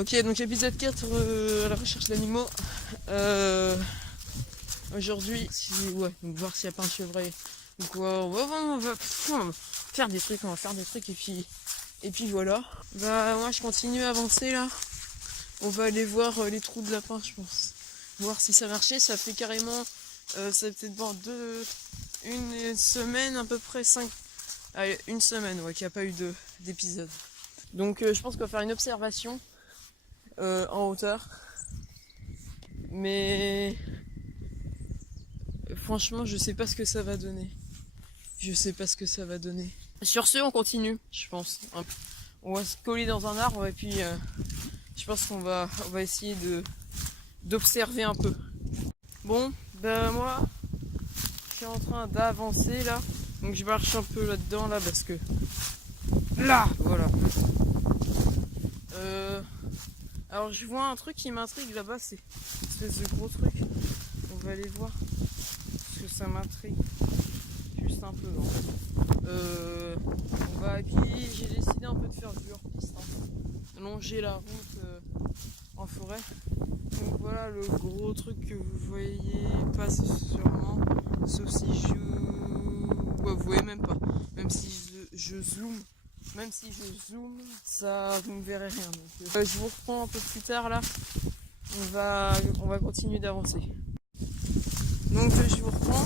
Ok, donc épisode 4, à la recherche d'animaux. Aujourd'hui, donc voir s'il n'y a pas un chevreuil ou quoi. On va faire des trucs, et puis voilà. Bah moi je continue à avancer là. On va aller voir les trous de lapin, je pense. Voir si ça marchait. Ça fait carrément, ça fait peut-être une semaine à peu près, une semaine qu'il n'y a pas eu d'épisode. Donc je pense qu'on va faire une observation en hauteur. Mais franchement, je sais pas ce que ça va donner. Sur ce, on continue, je pense. On va se coller dans un arbre et puis je pense qu'on va essayer d'observer un peu. Bon, ben moi, je suis en train d'avancer là. Donc je marche un peu là-dedans là parce que là, voilà. Alors je vois un truc qui m'intrigue là-bas, c'est une espèce de gros truc. On va aller voir parce que ça m'intrigue. Juste un peu, non. Et puis j'ai décidé un peu de faire du hors-piste, longer la route en forêt. Donc voilà le gros truc que vous voyez pas sûrement, sauf si vous voyez même pas. Même si je zoome, ça vous ne verrez rien. Donc, je vous reprends un peu plus tard là. On va continuer d'avancer. Donc je vous reprends.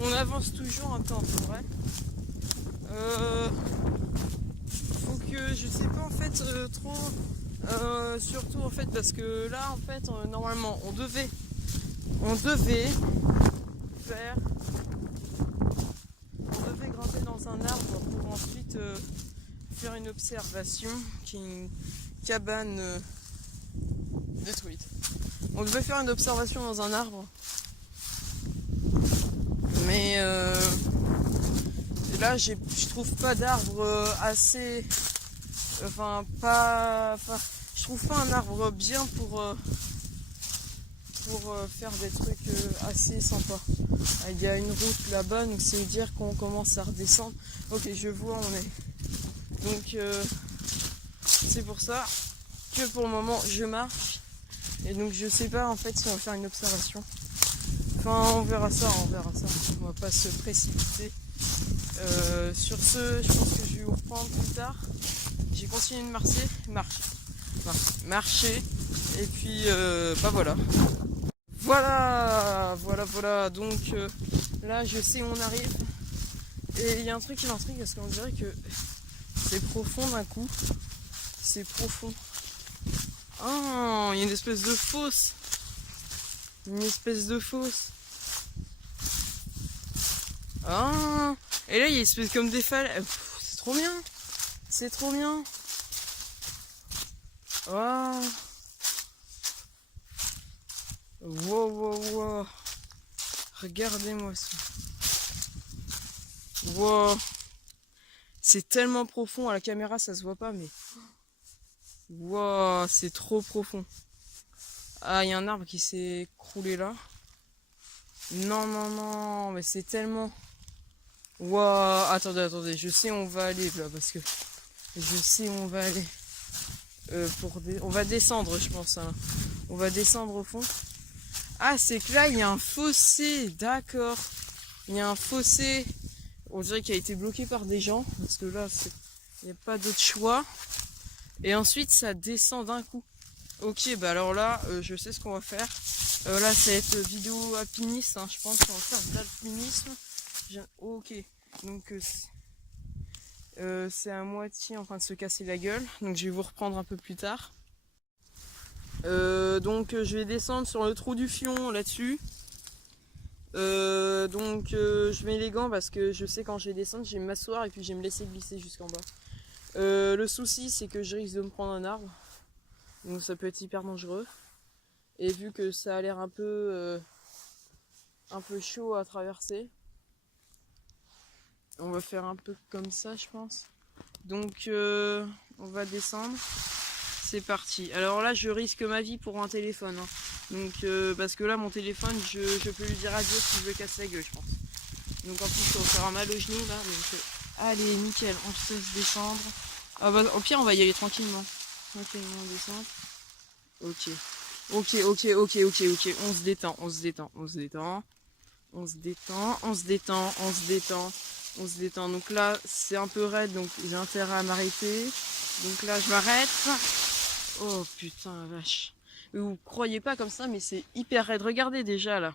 On avance toujours un peu en forêt. Faut que je sais pas en fait trop. Surtout en fait parce que là en fait normalement on devait grimper dans un arbre pour ensuite faire une observation qui est une cabane détruite. On devait faire une observation dans un arbre, mais là je trouve pas d'arbre assez, je trouve pas un arbre bien pour faire des trucs assez sympas. Il y a une route là-bas, donc c'est dire qu'on commence à redescendre. Ok, je vois où on est. Donc c'est pour ça que pour le moment je marche. Et donc je sais pas en fait si on va faire une observation. Enfin on verra ça. On va pas se précipiter. Sur ce, je pense que je vais vous reprendre plus tard. J'ai continué de marcher. Et puis voilà. Voilà. Donc là, je sais où on arrive. Et il y a un truc qui m'intrigue parce qu'on dirait que c'est profond d'un coup. C'est profond. Ah, il y a une espèce de fosse. Ah, et là, il y a une espèce comme des falaises. C'est trop bien. Ah. Wow. Regardez-moi ça. Wow. C'est tellement profond, à la caméra ça se voit pas, mais wow, c'est trop profond. Ah, il y a un arbre qui s'est écroulé là. Non, mais c'est tellement... Wow, attendez, je sais où on va aller là, parce que je sais où on va aller. On va descendre, je pense. On va descendre au fond. Ah, c'est que là, il y a un fossé, d'accord. Il y a un fossé, on dirait qu'il a été bloqué par des gens, parce que là, il n'y a pas d'autre choix. Et ensuite, ça descend d'un coup. Ok, bah alors là, je sais ce qu'on va faire. Là, ça va être vidéo alpiniste, je pense qu'on va faire de l'alpinisme. Ok, donc c'est à moitié en train de se casser la gueule, donc je vais vous reprendre un peu plus tard. Donc je vais descendre sur le trou du fion là-dessus. Je mets les gants parce que je sais quand je vais descendre, je vais m'asseoir et puis je vais me laisser glisser jusqu'en bas. Le souci c'est que je risque de me prendre un arbre, donc ça peut être hyper dangereux. Et vu que ça a l'air un peu chaud à traverser, on va faire un peu comme ça je pense. Donc on va descendre. C'est parti. Alors là, je risque ma vie pour un téléphone. Donc, parce que là, mon téléphone, je peux lui dire adieu si je veux casser la gueule, je pense. Donc en plus, ça va faire mal au genou là. Donc, allez, nickel, on se laisse descendre. Ah bah, au pire, on va y aller tranquillement. tranquillement descendre. Ok. Ok. On se détend. Donc là, c'est un peu raide, donc j'ai intérêt à m'arrêter. Donc là, je m'arrête. Oh putain, la vache. Vous croyez pas comme ça, mais c'est hyper raide. Regardez déjà là.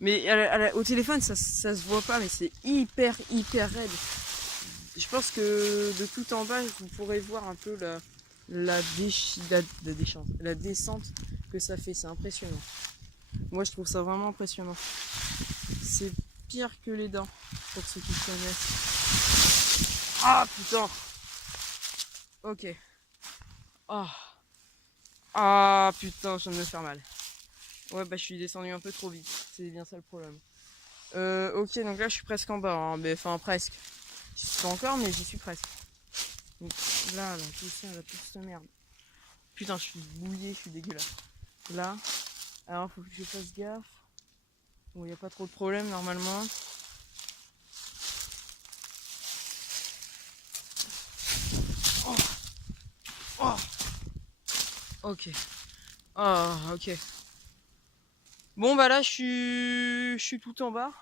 Mais au téléphone, ça se voit pas, mais c'est hyper raide. Je pense que de tout en bas, vous pourrez voir un peu la descente que ça fait. C'est impressionnant. Moi, je trouve ça vraiment impressionnant. C'est pire que les dents, pour ceux qui connaissent. Ah putain. Ok. Ah putain, je viens de me faire mal. Ouais, bah je suis descendu un peu trop vite. C'est bien ça le problème. Ok, donc là je suis presque en bas. Hein, mais enfin presque. Je suis pas encore, mais j'y suis presque. Donc là, tout ça, la petite merde. Putain, je suis bouillé, je suis dégueulasse. Là, alors faut que je fasse gaffe. Bon, il n'y a pas trop de problème normalement. Ok. Ok. Bon bah là je suis tout en bas.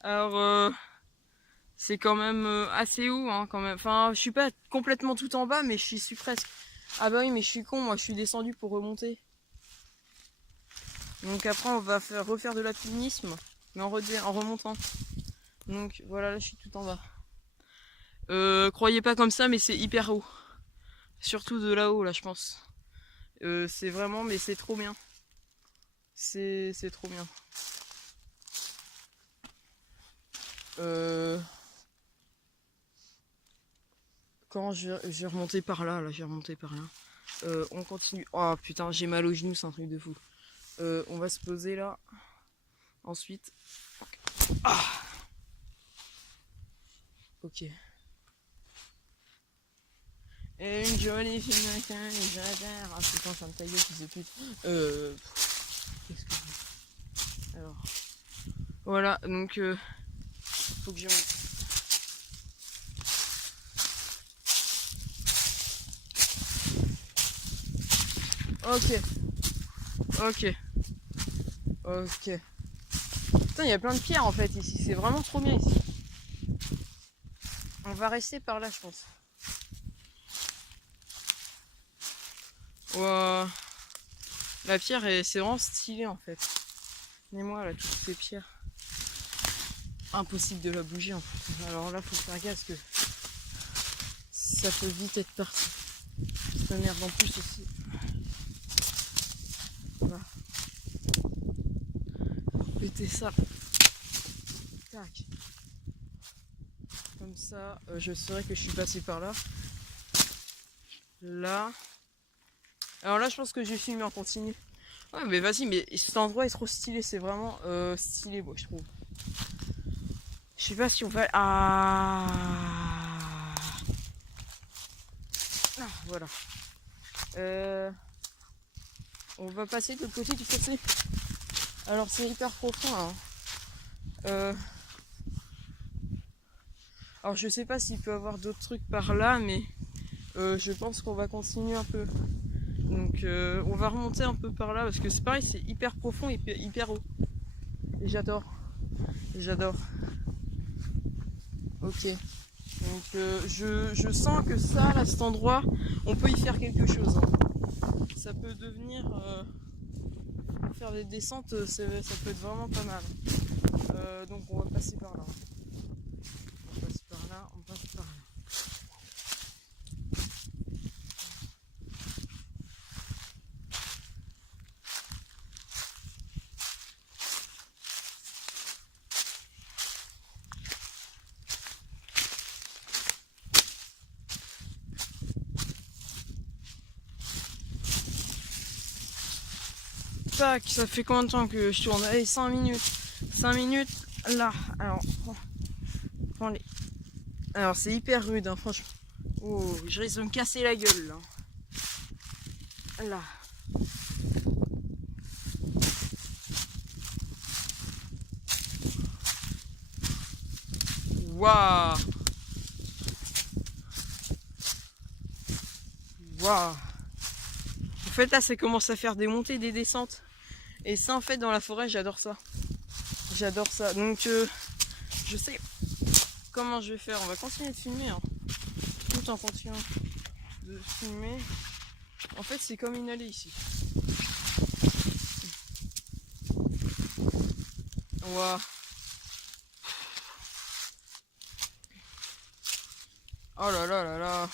Alors c'est quand même assez haut hein, quand même. Enfin je suis pas complètement tout en bas mais je suis presque. Ah bah oui mais je suis con, moi je suis descendu pour remonter. Donc après on va refaire de l'alpinisme mais en remontant. Donc voilà là je suis tout en bas. Croyez pas comme ça mais c'est hyper haut. Surtout de là-haut là je pense. C'est vraiment mais c'est trop bien. C'est trop bien. Quand je vais remonter par là, on continue. Oh putain, j'ai mal aux genoux, c'est un truc de fou. On va se poser là. Ensuite. Ok. Et une jolie fille matin, j'adore. Ah putain, ça me taille, fils de pute. Qu'est-ce que je... Alors. Voilà, donc faut que j'y remonte. Ok. Putain, il y a plein de pierres en fait ici, c'est vraiment trop bien ici. On va rester par là, je pense. Wow. La pierre, c'est vraiment stylé en fait. Et moi, là, toutes ces pierres. Impossible de la bouger en fait. Alors là, faut faire gaffe que ça peut vite être parti. Cette merde en plus aussi. Voilà. Péter ça. Tac. Comme ça, je saurais que je suis passé par là. Là. Alors là, je pense que j'ai filmé en continu. Ouais, mais vas-y, mais cet endroit est trop stylé. C'est vraiment stylé, moi, je trouve. Je sais pas si on va... Voilà. On va passer de l'autre côté du fossé. Alors c'est hyper profond hein. Alors je sais pas s'il peut y avoir d'autres trucs par là, mais je pense qu'on va continuer un peu. Donc on va remonter un peu par là parce que c'est pareil, c'est hyper profond et hyper haut. Et j'adore. Ok. Donc je sens que ça, là, cet endroit, on peut y faire quelque chose. Hein. Ça peut devenir... faire des descentes, ça peut être vraiment pas mal. Donc on va passer par là. On passe par là. Tac, ça fait combien de temps que je tourne? Allez, 5 minutes. 5 minutes, là. Alors, prends les... Alors, c'est hyper rude, hein, franchement. Oh, je risque de me casser la gueule, là. Là. Waouh. fait là ça commence à faire des montées, des descentes. Et ça en fait dans la forêt j'adore ça. J'adore ça. Donc je sais comment je vais faire. On va continuer de filmer hein. Tout en continuant de filmer. En fait c'est comme une allée ici. Waouh. Oh là là là là.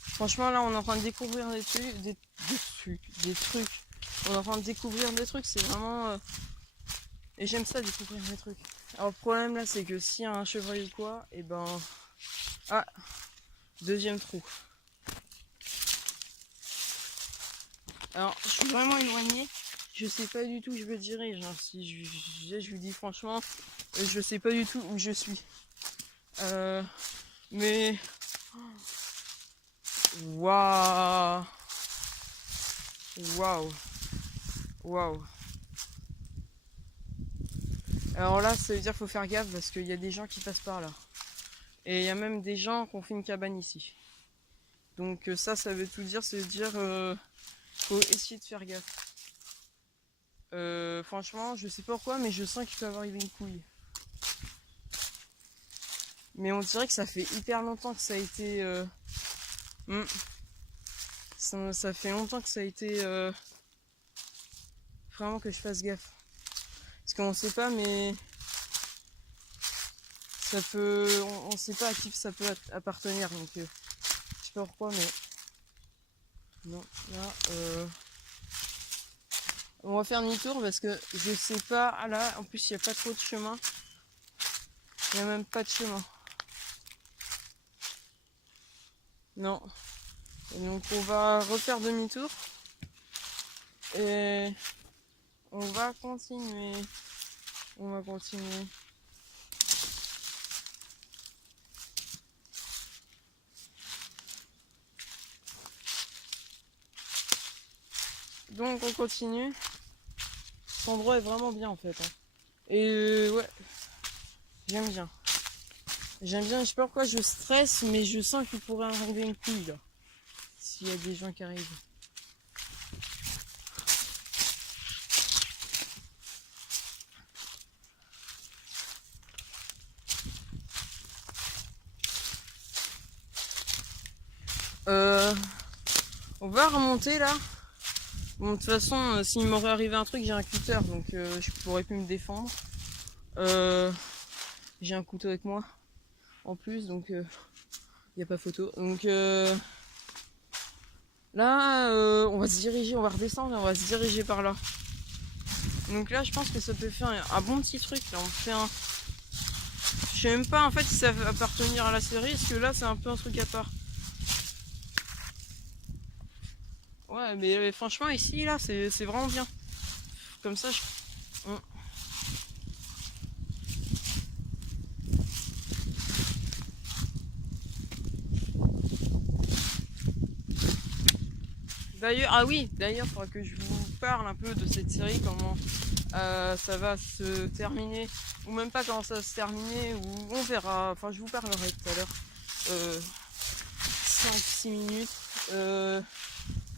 Franchement là on est en train de découvrir des trucs. On est en train de découvrir des trucs, c'est vraiment... Et j'aime ça découvrir des trucs. Alors le problème là c'est que s'il y a un chevreuil ou quoi, et ben... Ah, deuxième trou. Alors je suis vraiment éloignée. Je sais pas du tout où je me dirige. Hein. Si je vous dis franchement, je sais pas du tout où je suis. Mais... Waouh. Waouh. Waouh. Alors là, ça veut dire qu'il faut faire gaffe parce qu'il y a des gens qui passent par là. Et il y a même des gens qui ont fait une cabane ici. Donc ça veut tout dire, ça veut dire faut essayer de faire gaffe. Franchement, je sais pas pourquoi, mais je sens qu'il peut y avoir une couille. Mais on dirait que ça fait hyper longtemps que ça a été... Ça fait longtemps que ça a été... Vraiment que je fasse gaffe. Parce qu'on sait pas, mais... Ça peut... On sait pas à qui ça peut appartenir. Donc, je sais pas pourquoi, mais... Non, là... On va faire demi-tour parce que je sais pas... Ah là, en plus, il n'y a pas trop de chemin. Il n'y a même pas de chemin. Non. Et donc, on va refaire demi-tour. Et... On va continuer. On va continuer. Donc on continue. Cet endroit est vraiment bien en fait. Hein. Et ouais, j'aime bien. J'aime bien, je sais pas pourquoi je stresse, mais je sens qu'il pourrait arriver une couille là. S'il y a des gens qui arrivent. On va remonter là. Bon, de toute façon, s'il m'aurait arrivé un truc, j'ai un cutter, donc je pourrais plus me défendre. J'ai un couteau avec moi en plus, donc il n'y a pas photo. Donc là, on va se diriger, on va redescendre et on va se diriger par là. Donc là, je pense que ça peut faire un bon petit truc. Là, on fait un... Je sais même pas en fait si ça va appartenir à la série, parce que là, c'est un peu un truc à part. Ouais, mais franchement, ici, là, c'est vraiment bien. Comme ça, D'ailleurs, ah oui, d'ailleurs, il faudra que je vous parle un peu de cette série, comment ça va se terminer, ou même pas comment ça va se terminer, ou on verra, enfin je vous parlerai tout à l'heure. 5-6 minutes.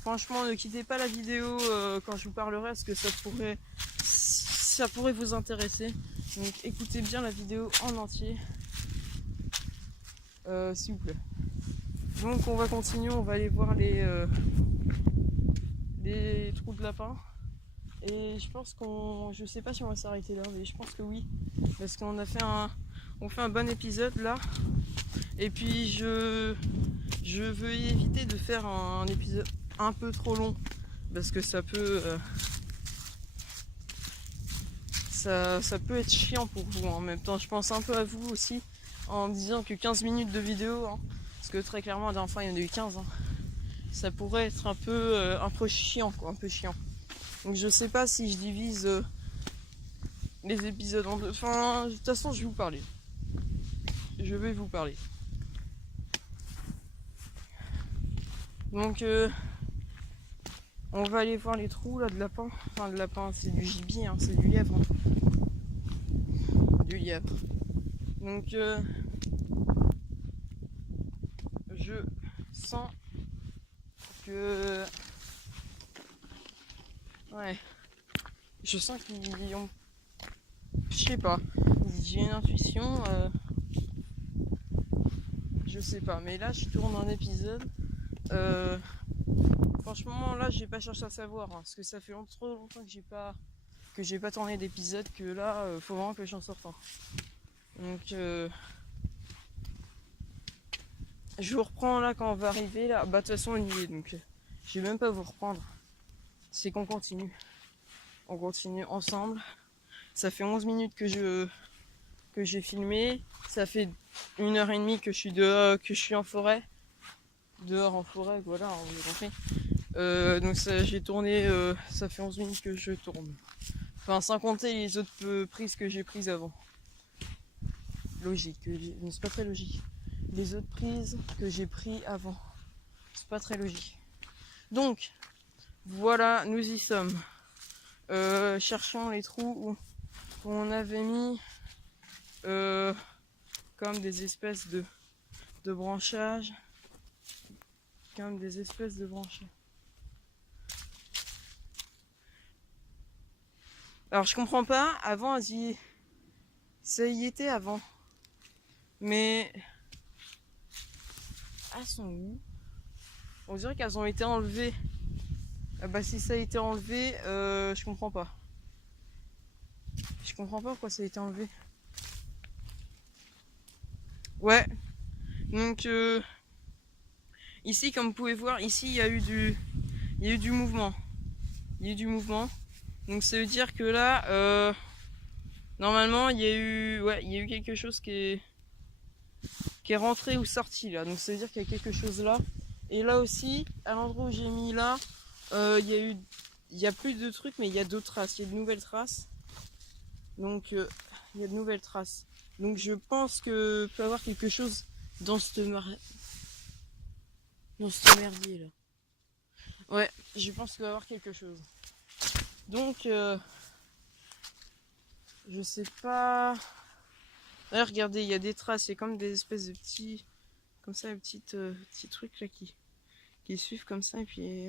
Franchement, ne quittez pas la vidéo quand je vous parlerai, parce que ça pourrait vous intéresser. Donc écoutez bien la vidéo en entier, s'il vous plaît. Donc on va continuer, on va aller voir les trous de lapin. Et je pense je sais pas si on va s'arrêter là, mais je pense que oui, parce qu'on a fait on fait un bon épisode là. Et puis je veux éviter de faire un épisode un peu trop long, parce que ça peut ça peut être chiant pour vous. En même temps, je pense un peu à vous aussi en me disant que 15 minutes de vidéo, hein, parce que très clairement la dernière fois il y en a eu 15. Hein, ça pourrait être un peu chiant, quoi, un peu chiant. Donc je sais pas si je divise les épisodes en deux. Enfin, de toute façon, je vais vous parler. Je vais vous parler. Donc, on va aller voir les trous là de lapin. Enfin, de lapin, c'est du gibier, hein, c'est du lièvre. Hein. Du lièvre. Donc, je sens que Ouais. Je sens qu'ils ont... Je sais pas. J'ai une intuition. Je sais pas. Mais là, je tourne un épisode. Franchement, là, j'ai pas cherché à savoir. Hein, parce que ça fait trop longtemps que j'ai pas tourné d'épisode. Que là, faut vraiment que j'en sorte un. Donc, je vous reprends là quand on va arriver. Là. Bah, de toute façon, on y est. Donc, je vais même pas vous reprendre. C'est qu'on continue. On continue ensemble. Ça fait 11 minutes que j'ai filmé. Ça fait 1h30 que je suis dehors, que je suis en forêt. Dehors en forêt, voilà, vous avez compris. Donc j'ai tourné, ça fait 11 minutes que je tourne. Enfin, sans compter les autres prises que j'ai prises avant. Logique, mais c'est pas très logique. Les autres prises que j'ai prises avant. C'est pas très logique. Donc, voilà, nous y sommes. Cherchons les trous où on avait mis comme des espèces de branchages. Comme des espèces de branchages. Alors je comprends pas, avant ça y était avant. Mais elles sont où? On dirait qu'elles ont été enlevées. Ah bah si ça a été enlevé, je comprends pas. Je comprends pas pourquoi ça a été enlevé. Ouais. Donc ici, comme vous pouvez voir, ici il y a eu du mouvement. Il y a eu du mouvement. Donc ça veut dire que là, normalement il y a eu quelque chose qui est rentré ou sorti là. Donc ça veut dire qu'il y a quelque chose là. Et là aussi, à l'endroit où j'ai mis là, il y a plus de trucs, mais il y a d'autres traces. Il y a de nouvelles traces. Donc il y a de nouvelles traces. Donc je pense que peut y avoir quelque chose dans ce merdier là. Ouais, je pense qu'il va y avoir quelque chose. Donc je sais pas. D'ailleurs, regardez, il y a des traces, c'est comme des espèces de petits, comme ça, petits trucs là qui suivent comme ça, et puis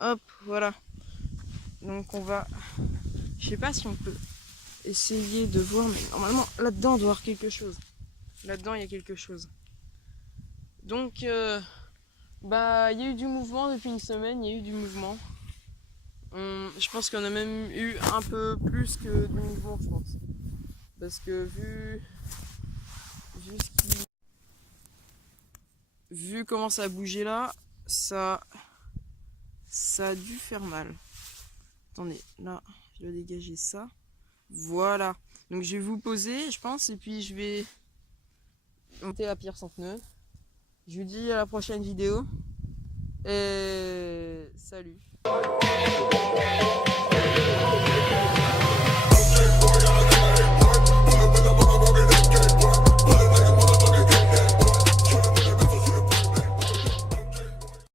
hop, voilà. Donc on va, je sais pas si on peut essayer de voir, mais normalement là-dedans on doit avoir quelque chose. Là-dedans il y a quelque chose. Donc bah il y a eu du mouvement depuis une semaine, il y a eu du mouvement. Je pense qu'on a même eu un peu plus que du mouvement, je pense. Parce que vu comment ça a bougé là, ça a dû faire mal. Attendez, là, je dois dégager ça. Voilà. Donc je vais vous poser, je pense, et puis je vais monter la pierre Centeneux. Je vous dis à la prochaine vidéo. Et salut.